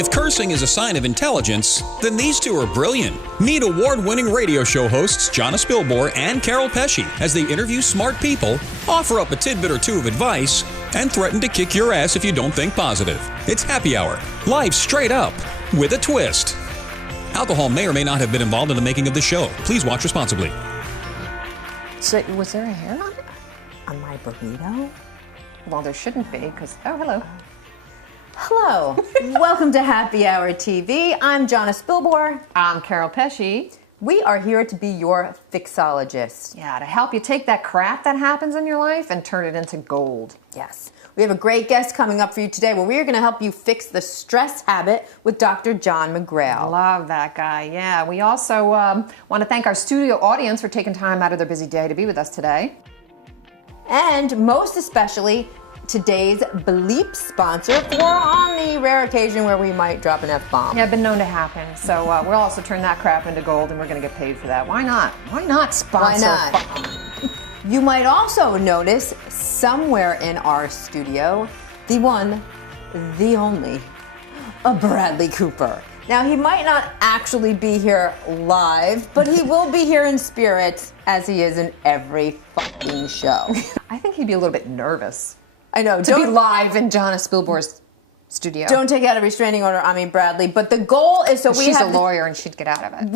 If cursing is a sign of intelligence, then these two are brilliant. Meet award-winning radio show hosts Jonna Spilbor and Keryl Pesce as they interview smart people, offer up a tidbit or two of advice, and threaten to kick your ass if you don't think positive. It's Happy Hour, live straight up, with a twist. Alcohol may or may not have been involved in the making of the show. Please watch responsibly. So, was there a hair on it? On my burrito? Well, there shouldn't be, because, oh, hello. Hello. Welcome to Happy Hour TV. I'm Jonna Spilbor. I'm Keryl Pesce. We are here to be your fixologist. Yeah, to help you take that crap that happens in your life and turn it into gold. Yes. We have a great guest coming up for you today where we are going to help you fix the stress habit with Dr. John McGrail. Love that guy, yeah. We also want to thank our studio audience for taking time out of their busy day to be with us today. And most especially, today's bleep sponsor for on the rare occasion where we might drop an F-bomb. Yeah, been known to happen. So we'll also turn that crap into gold and we're going to get paid for that. Why not? Why not sponsor? Why not? You might also notice somewhere in our studio, the one, the only, a Bradley Cooper. Now, he might not actually be here live, but he will be here in spirit as he is in every fucking show. I think he'd be a little bit nervous. I know. To be live in Jonna Spilbor's studio. Don't take out a restraining order on me, Bradley. But the goal is so we She's have a lawyer and she'd get out of it.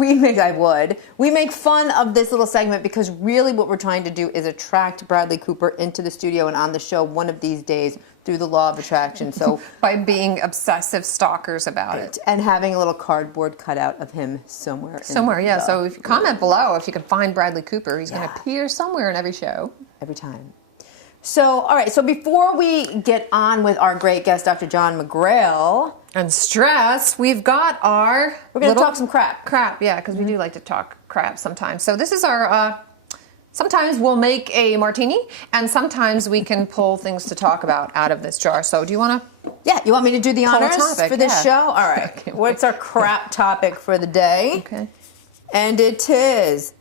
We make fun of this little segment because really what we're trying to do is attract Bradley Cooper into the studio and on the show one of these days through the law of attraction. So by being obsessive stalkers about it. And having a little cardboard cutout of him somewhere. Somewhere, yeah. So if you comment below, if you can find Bradley Cooper, he's going to appear somewhere in every show. Every time. So, all right, so before we get on with our great guest, Dr. John McGrail. And stress, we've got our... We're going to talk some crap. Crap, yeah, because we do like to talk crap sometimes. So this is our... sometimes we'll make a martini, and sometimes we can pull things to talk about out of this jar. So do you want to... Yeah, you want me to do the honors for this show? All right. Okay, what's our crap topic for the day? Okay. And it is...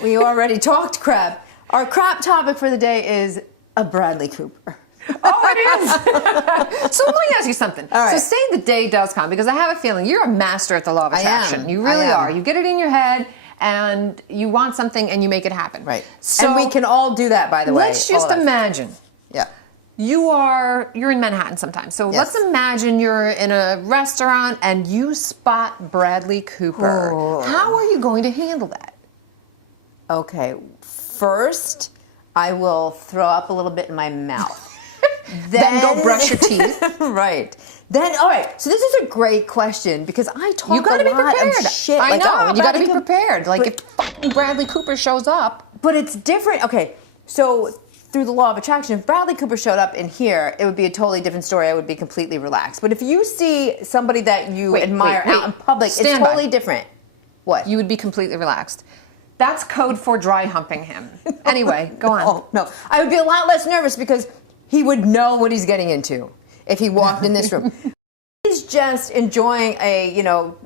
We already talked crap. Our crap topic for the day is a Bradley Cooper. Oh, it is. So let me ask you something. All right. So say the day does come, because I have a feeling you're a master at the law of attraction. You really are. You get it in your head, and you want something, and you make it happen. Right. So and we can all do that, by the way. Let's just imagine. Yeah. You're in Manhattan sometimes. So let's imagine you're in a restaurant, and you spot Bradley Cooper. Oh. How are you going to handle that? Okay, first, I will throw up a little bit in my mouth. Then go brush your teeth. Right. Then, all right, so this is a great question because I talk You gotta a be lot prepared. of shit. I like, know, oh, you gotta be Bradley prepared. Like but, if fucking Bradley Cooper shows up. But it's different. Okay, so through the law of attraction, if Bradley Cooper showed up in here, it would be a totally different story. I would be completely relaxed. But if you see somebody that you admire out in public, it's totally different. What? You would be completely relaxed. That's code for dry humping him. Anyway, go on. Oh, no. I would be a lot less nervous because he would know what he's getting into if he walked in this room. He's just enjoying a,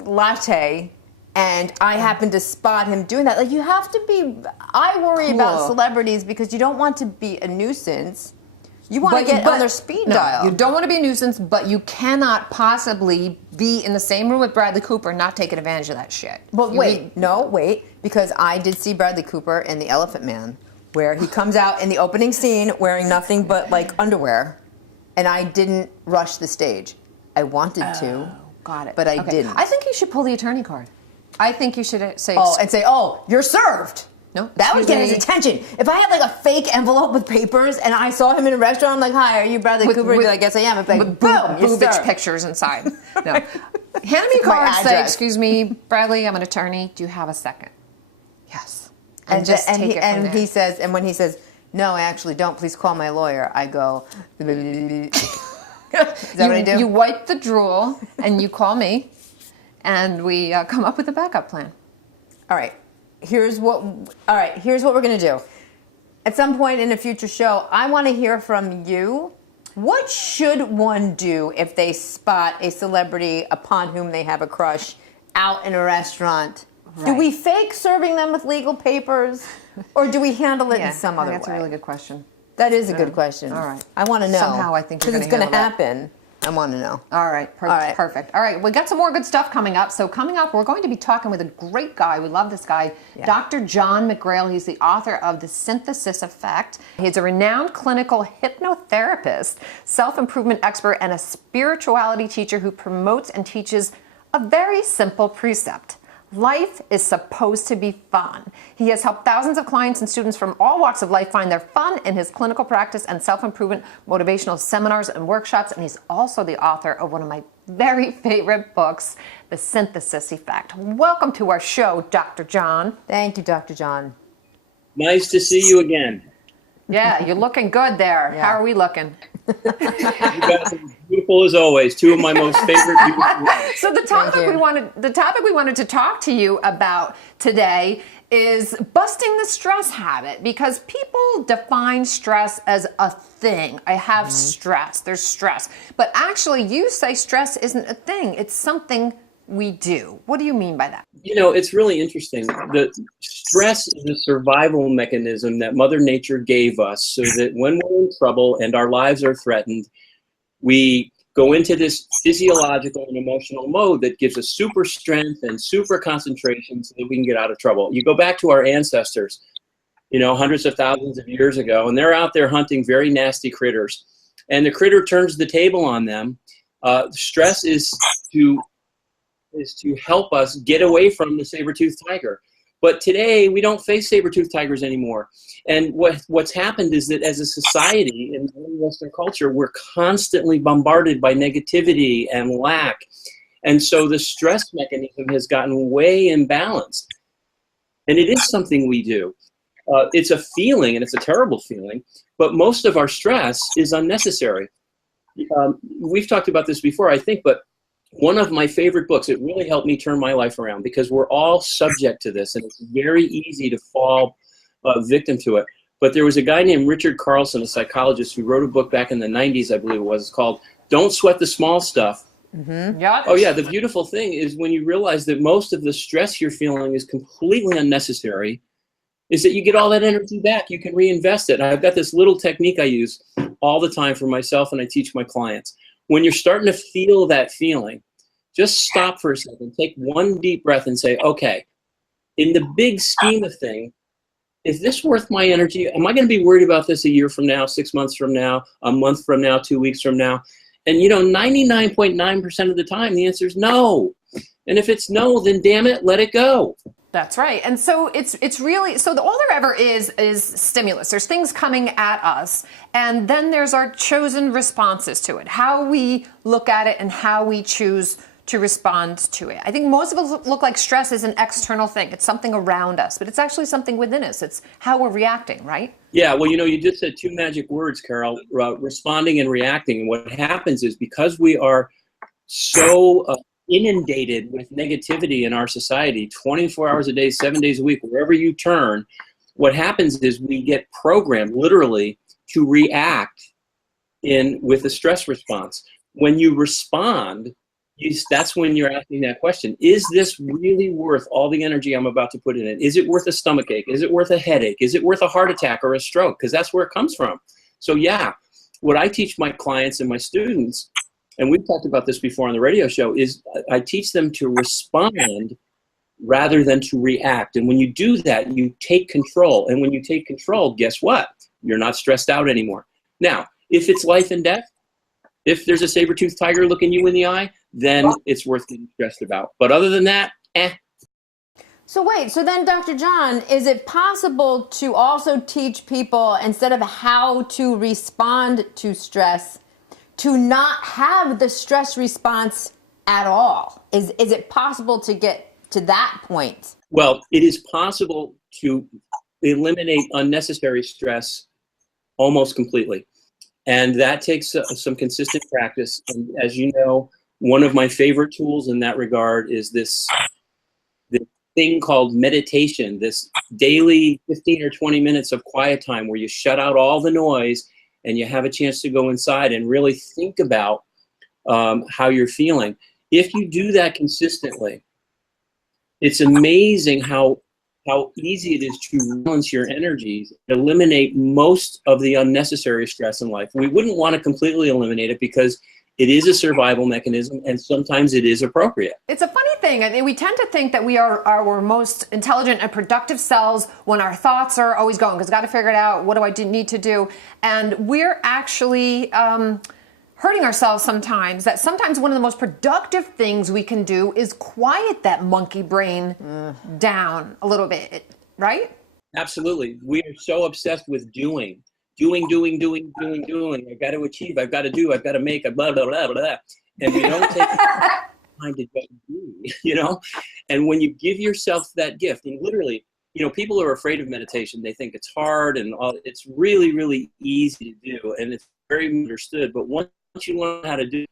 latte, and I happen to spot him doing that. Like, you have to be... I worry about celebrities because you don't want to be a nuisance. You want to get on their speed dial. You don't want to be a nuisance, but you cannot possibly be in the same room with Bradley Cooper and not taking advantage of that shit. But wait, because I did see Bradley Cooper in The Elephant Man, where he comes out in the opening scene wearing nothing but, like, underwear, and I didn't rush the stage. I wanted to, got it. But I didn't. I think you should pull the attorney card. I think you should say... you're served. No, that would get his attention. If I had like a fake envelope with papers and I saw him in a restaurant, I'm like, "Hi, are you Bradley Cooper?" I guess I am. It's like, with boom, boobage pictures inside. No, hand me a card. Say, "Excuse me, Bradley, I'm an attorney. Do you have a second?" Yes. And just take it from there. He says, and when he says, "No, I actually don't. Please call my lawyer," I go. Is that what I do? You wipe the drool and you call me, and we come up with a backup plan. All right. Here's what we're going to do. At some point in a future show, I want to hear from you. What should one do if they spot a celebrity upon whom they have a crush out in a restaurant? Right. Do we fake serving them with legal papers, or do we handle it in some other way? That's a really good question. That is a good question. All right. I want to know. Somehow I think you're because it's gonna going to handle that. happen. I want to know. All right, perfect. All right, we got some more good stuff coming up. So coming up, we're going to be talking with a great guy. We love this guy, Dr. John McGrail. He's the author of The Synthesis Effect. He's a renowned clinical hypnotherapist, self-improvement expert, and a spirituality teacher who promotes and teaches a very simple precept. Life is supposed to be fun. He has helped thousands of clients and students from all walks of life find their fun in his clinical practice and self-improvement motivational seminars and workshops. And he's also the author of one of my very favorite books, The Synthesis Effect. Welcome to our show, Dr. John. Thank you, Dr. John. Nice to see you again. Yeah, you're looking good there. Yeah. How are we looking? You guys are beautiful as always. Two of my most favorite beautiful. So the topic we wanted to talk to you about today is busting the stress habit, because people define stress as a thing. I have stress. There's stress. But actually, you say stress isn't a thing. It's something we do. What do you mean by that? You know, it's really interesting. The stress is a survival mechanism that Mother Nature gave us so that when we're in trouble and our lives are threatened, we go into this physiological and emotional mode that gives us super strength and super concentration so that we can get out of trouble. You go back to our ancestors, you know, hundreds of thousands of years ago, and they're out there hunting very nasty critters. And the critter turns the table on them. Stress is to help us get away from the saber-toothed tiger. But today, we don't face saber-toothed tigers anymore. And what's happened is that as a society in Western culture, we're constantly bombarded by negativity and lack. And so the stress mechanism has gotten way imbalanced. And it is something we do. It's a feeling, and it's a terrible feeling, but most of our stress is unnecessary. We've talked about this before, I think, but one of my favorite books, it really helped me turn my life around, because we're all subject to this, and it's very easy to fall victim to it. But there was a guy named Richard Carlson, a psychologist, who wrote a book back in the 90s, I believe it was, called Don't Sweat the Small Stuff. Yeah. Oh yeah, the beautiful thing is when you realize that most of the stress you're feeling is completely unnecessary, is that you get all that energy back. You can reinvest it. I've got this little technique I use all the time for myself, and I teach my clients. When you're starting to feel that feeling, just stop for a second, take one deep breath and say, okay, in the big scheme of things, is this worth my energy? Am I going to be worried about this a year from now, 6 months from now, a month from now, 2 weeks from now? And you know, 99.9% of the time, the answer is no. And if it's no, then damn it, let it go. That's right. And so it's really, so all there ever is stimulus. There's things coming at us, and then there's our chosen responses to it, how we look at it and how we choose to respond to it. I think most of us look like stress is an external thing. It's something around us, but it's actually something within us. It's how we're reacting, right? Yeah, well, you know, you just said two magic words, Keryl, responding and reacting. And what happens is, because we are so inundated with negativity in our society 24 hours a day, 7 days a week, wherever you turn, what happens is we get programmed literally to react with a stress response. When you respond, that's when you're asking that question. Is this really worth all the energy I'm about to put in it? Is it worth a stomachache? Is it worth a headache? Is it worth a heart attack or a stroke? Because that's where it comes from. So yeah, what I teach my clients and my students, and we've talked about this before on the radio show, is I teach them to respond rather than to react. And when you do that, you take control. And when you take control, guess what? You're not stressed out anymore. Now, if it's life and death, if there's a saber-toothed tiger looking you in the eye, then it's worth getting stressed about. But other than that, So wait, so then Dr. John, is it possible to also teach people, instead of how to respond to stress, to not have the stress response at all? Is it possible to get to that point? Well, it is possible to eliminate unnecessary stress almost completely. And that takes some consistent practice. And as you know, one of my favorite tools in that regard is this thing called meditation, this daily 15 or 20 minutes of quiet time where you shut out all the noise and you have a chance to go inside and really think about how you're feeling. If you do that consistently, it's amazing how how easy it is to balance your energies, eliminate most of the unnecessary stress in life. We wouldn't want to completely eliminate it because it is a survival mechanism, and sometimes it is appropriate. It's a funny thing. I mean, we tend to think that we are our most intelligent and productive selves when our thoughts are always going, because I've got to figure it out. What do I need to do? And we're actually hurting ourselves sometimes. That sometimes one of the most productive things we can do is quiet that monkey brain down a little bit, right? Absolutely. We are so obsessed with doing. I've got to achieve, I've got to do, I've got to make, blah, blah, blah, blah, blah. And we don't take time to just do, you know? And when you give yourself that gift, and literally, you know, people are afraid of meditation. They think it's hard and all. It's really, really easy to do. And it's very understood. But once you learn how to do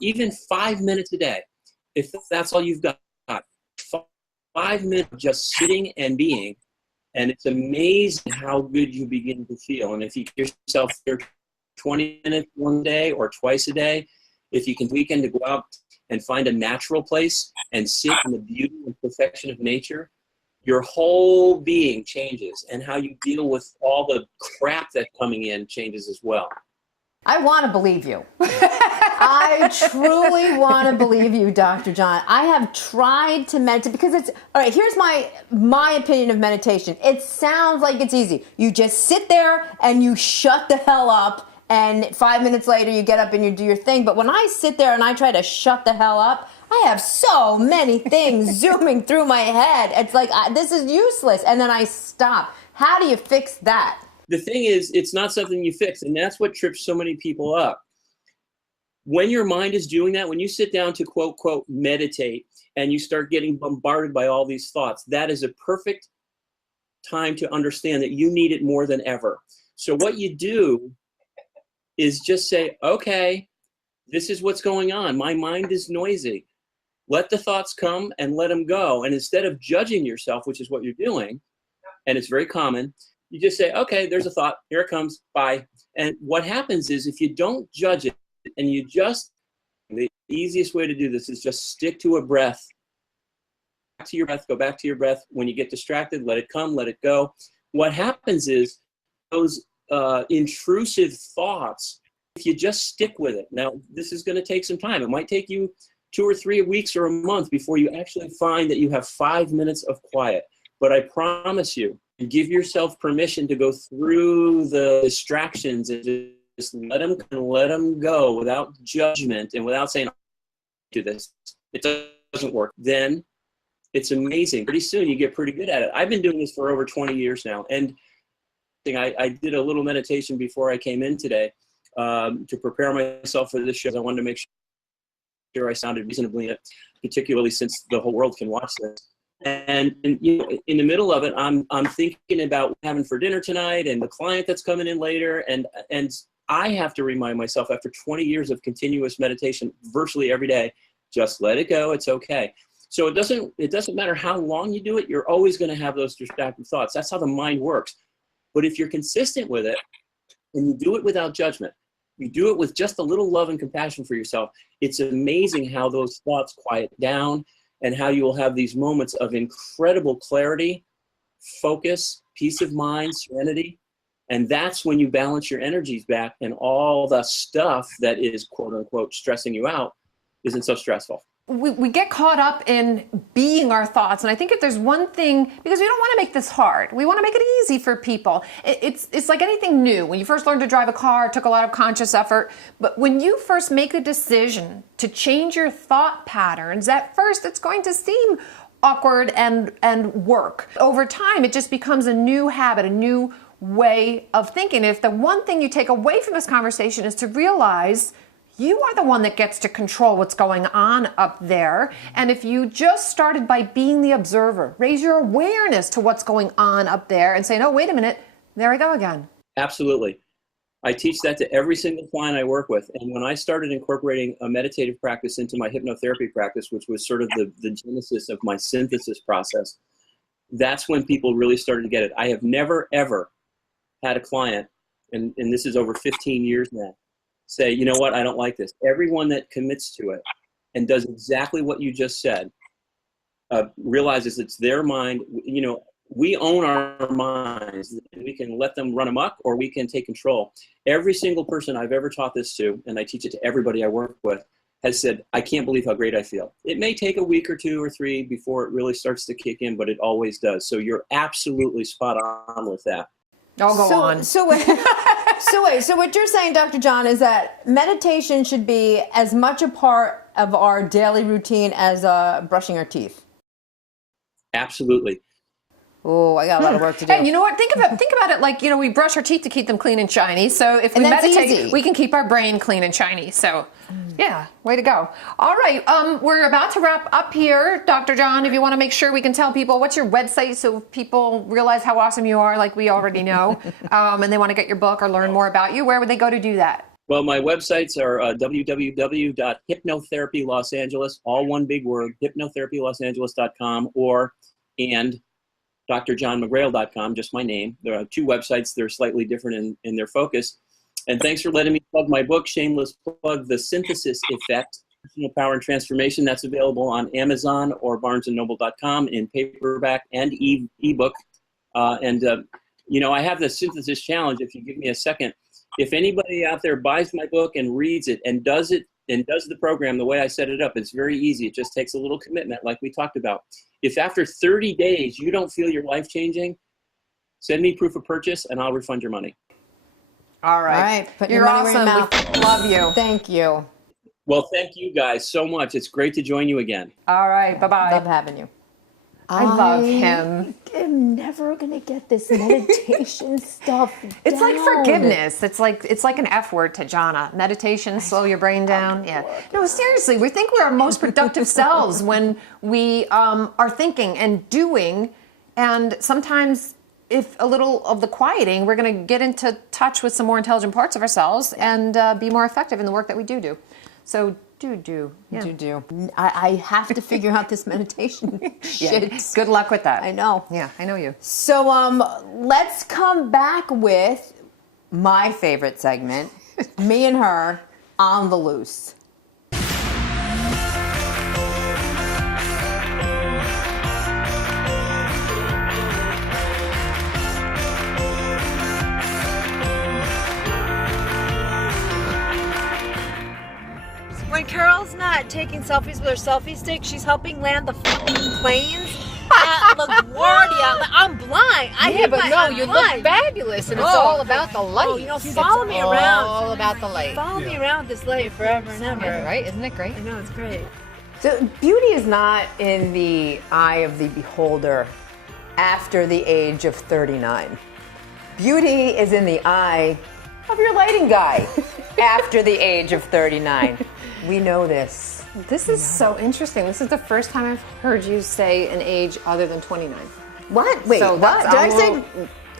even 5 minutes a day, if that's all you've got, 5 minutes just sitting and being, and it's amazing how good you begin to feel. And if you give yourself 20 minutes one day or twice a day, if you can weekend to go out and find a natural place and sit in the beauty and perfection of nature, your whole being changes, and how you deal with all the crap that's coming in changes as well. I want to believe you. I truly want to believe you, Dr. John. I have tried to meditate because it's, all right, here's my opinion of meditation. It sounds like it's easy. You just sit there and you shut the hell up, and 5 minutes later you get up and you do your thing. But when I sit there and I try to shut the hell up, I have so many things zooming through my head. It's like, this is useless. And then I stop. How do you fix that? The thing is, it's not something you fix, and that's what trips so many people up. When your mind is doing that, when you sit down to quote, quote, meditate, and you start getting bombarded by all these thoughts, that is a perfect time to understand that you need it more than ever. So what you do is just say, okay, this is what's going on. My mind is noisy. Let the thoughts come and let them go. And instead of judging yourself, which is what you're doing, and it's very common, you just say, okay, there's a thought. Here it comes. Bye. And what happens is if you don't judge it and you just, the easiest way to do this is just stick to a breath. Back to your breath. Go back to your breath. When you get distracted, let it come, let it go. What happens is those intrusive thoughts, if you just stick with it. Now, this is going to take some time. It might take you 2 or 3 weeks or a month before you actually find that you have 5 minutes of quiet. But I promise you, give yourself permission to go through the distractions and just let them go without judgment and without saying, do this. It doesn't work. Then it's amazing. Pretty soon you get pretty good at it. I've been doing this for over 20 years now. And I did a little meditation before I came in today to prepare myself for this show. I wanted to make sure I sounded reasonably in it, particularly since the whole world can watch this. And you know, in the middle of it, I'm thinking about what I'm having for dinner tonight and the client that's coming in later, and I have to remind myself after 20 years of continuous meditation, virtually every day, just let it go. It's okay. So it doesn't matter how long you do it. You're always going to have those distracted thoughts. That's how the mind works. But if you're consistent with it and you do it without judgment, you do it with just a little love and compassion for yourself, it's amazing how those thoughts quiet down, and how you will have these moments of incredible clarity, focus, peace of mind, serenity. And that's when you balance your energies back, and all the stuff that is, quote unquote, stressing you out isn't so stressful. We get caught up in being our thoughts. And I think if there's one thing, because we don't want to make this hard, we want to make it easy for people. It's like anything new. When you first learned to drive a car, it took a lot of conscious effort. But when you first make a decision to change your thought patterns, at first it's going to seem awkward and work. Over time, it just becomes a new habit, a new way of thinking. If the one thing you take away from this conversation is to realize you are the one that gets to control what's going on up there. And if you just started by being the observer, raise your awareness to what's going on up there and say, no, wait a minute, there I go again. Absolutely. I teach that to every single client I work with. And when I started incorporating a meditative practice into my hypnotherapy practice, which was sort of the genesis of my synthesis process, that's when people really started to get it. I have never, ever had a client, and this is over 15 years now, say, you know what, I don't like this. Everyone that commits to it and does exactly what you just said realizes it's their mind. You know, we own our minds, and we can let them run amok, or we can take control. Every single person I've ever taught this to, and I teach it to everybody I work with, has said, I can't believe how great I feel. It may take a week or 2 or 3 before it really starts to kick in, but it always does. So you're absolutely spot on with that. I'll go on. So what you're saying, Dr. John, is that meditation should be as much a part of our daily routine as brushing our teeth. Absolutely. Oh, I got a lot of work to do. And you know what? Think about it like, you know, we brush our teeth to keep them clean and shiny. So if we meditate, easy. we can keep our brain clean and shiny. So yeah, way to go. All right, we're about to wrap up here. Dr. John, if you want to make sure we can tell people, what's your website so people realize how awesome you are, like we already know, and they want to get your book or learn more about you, where would they go to do that? Well, my websites are www.hypnotherapylosangeles, all one big word, hypnotherapylosangeles.com, and drjohnmcgrail.com, just my name. There are 2 websites. They're slightly different in their focus. And thanks for letting me plug my book, shameless plug, The Synthesis Effect, Personal Power and Transformation. That's available on Amazon or barnesandnoble.com in paperback and ebook. You know, I have the synthesis challenge. If you give me a second, if anybody out there buys my book and reads it and does the program the way I set it up, it's very easy. It just takes a little commitment, like we talked about. If after 30 days you don't feel your life changing, send me proof of purchase and I'll refund your money. All right. Put You're your money where your awesome. mouth. We love you. Thank you. Well, thank you guys so much. It's great to join you again. All right. Bye-bye. Love having you. I love him. I'm never going to get this meditation stuff It's like down. forgiveness. It's like an F word to Jonna. Meditation, slow your brain down. Yeah. No, seriously, we think we're our most productive selves when we are thinking and doing. And sometimes, if a little of the quieting, we're going to get into touch with some more intelligent parts of ourselves and be more effective in the work that we do. So do. Yeah. Do. I have to figure out this meditation shit. Yeah. Good luck with that. I know. Yeah, I know you. So let's come back with my favorite segment, me and her on the loose. When Keryl's not taking selfies with her selfie stick, she's helping land the fucking planes at LaGuardia. I'm blind. You look fabulous, and it's all about the light. Oh, you know, follow me around. All about the light. Follow me around with this light forever and ever. Right? Isn't it great? I know, it's great. So beauty is not in the eye of the beholder after the age of 39. Beauty is in the eye of your lighting guy after the age of 39. We know this. This is so interesting. This is the first time I've heard you say an age other than 29. What? Wait, So what? that's Did I say?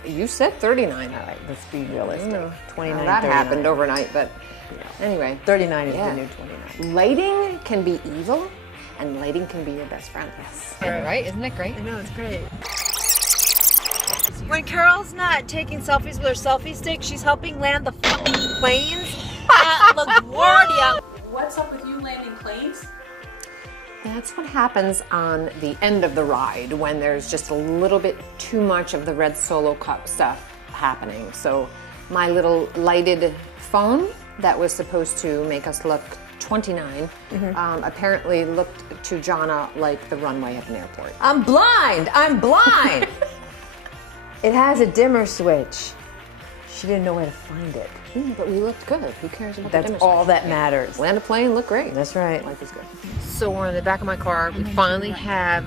You said 39. All right, let's be realistic. 29, Well, that 39. happened overnight, but anyway. 39 is Yeah. the new 29. Lighting can be evil, and lighting can be your best friend. Yes. Right? Isn't it great? I know, it's great. When Keryl's not taking selfies with her selfie stick, she's helping land the fucking planes at LaGuardia. What's up with you landing planes? That's what happens on the end of the ride when there's just a little bit too much of the red Solo Cup stuff happening. So my little lighted phone that was supposed to make us look 29 apparently looked to Jonna like the runway at an airport. I'm blind. It has a dimmer switch. She didn't know where to find it. But we looked good. Who cares about That's the all that matters. Land a plane, look great. That's right. Life is good. So we're in the back of my car. We finally have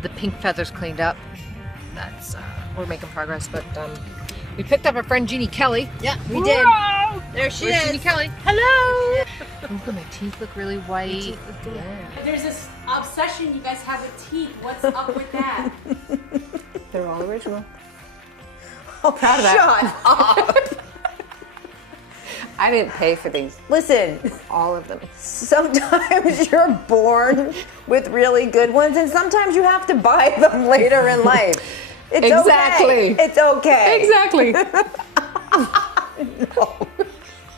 the pink feathers cleaned up. That's we're making progress, but we picked up our friend Jeannie Kelly. Yeah, we did. There she Where's is. Jeannie Kelly? Hello. Oh, my teeth look really white. There's this obsession you guys have with teeth. What's up with that? They're all original. Oh, proud of that. Shut up. I didn't pay for these. Listen, All of them. sometimes you're born with really good ones, and sometimes you have to buy them later in life. It's Exactly. okay. It's okay. Exactly. No.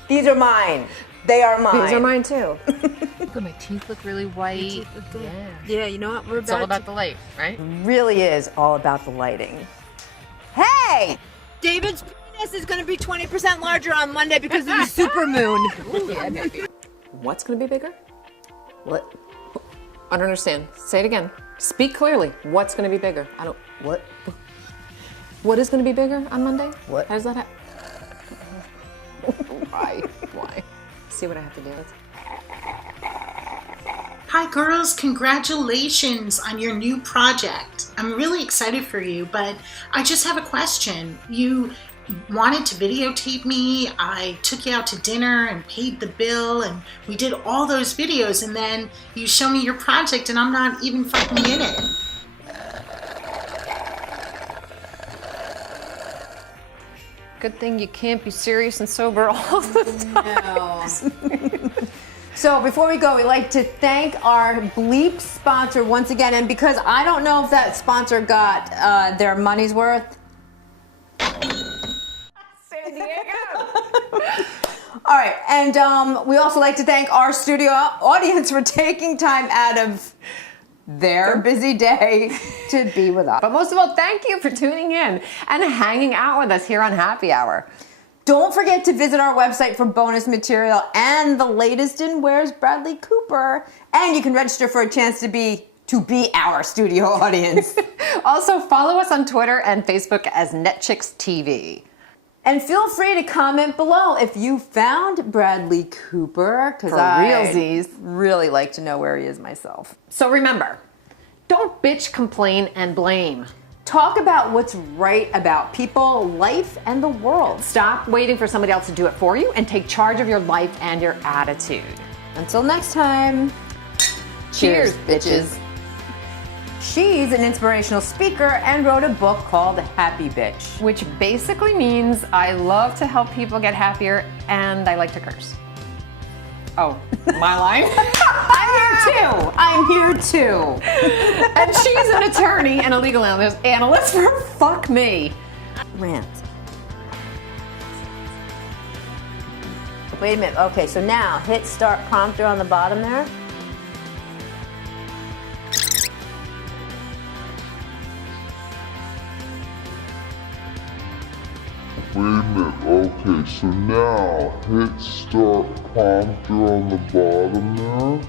These are mine. They are mine. These are mine too. Look, my teeth look really white. Yeah, you know what? We're It's all about the light, right? Really is all about the lighting. Hey! David's penis is going to be 20% larger on Monday because of the supermoon. Yeah, maybe. What's going to be bigger? What? I don't understand. Say it again. Speak clearly. What's going to be bigger? I don't. What? What is going to be bigger on Monday? What? How does that happen? Why? Why? See what I have to do. Hi girls, congratulations on your new project. I'm really excited for you, but I just have a question. You wanted to videotape me, I took you out to dinner and paid the bill, and we did all those videos, and then you show me your project and I'm not even fucking in it. Good thing you can't be serious and sober all the time. So before we go, we'd like to thank our Bleep sponsor once again, and because I don't know if that sponsor got their money's worth. San Diego. All right, and we also like to thank our studio audience for taking time out of their busy day to be with us. But most of all, thank you for tuning in and hanging out with us here on Happy Hour. Don't forget to visit our website for bonus material and the latest in Where's Bradley Cooper, and you can register for a chance to be our studio audience. Also, follow us on Twitter and Facebook as NetChicks TV. And feel free to comment below if you found Bradley Cooper, because For I realsies. really like to know where he is myself. So remember, don't bitch, complain, and blame. Talk about what's right about people, life, and the world. Stop waiting for somebody else to do it for you and take charge of your life and your attitude. Until next time, cheers, bitches. She's an inspirational speaker and wrote a book called Happy Bitch. Which basically means I love to help people get happier and I like to curse. Oh, my line? I'm here too. And she's an attorney and a legal analyst for Fuck Me. Rant. Wait a minute. Okay, so now hit start prompter on the bottom there. Wait a minute, okay, so now hit start prompter on the bottom there.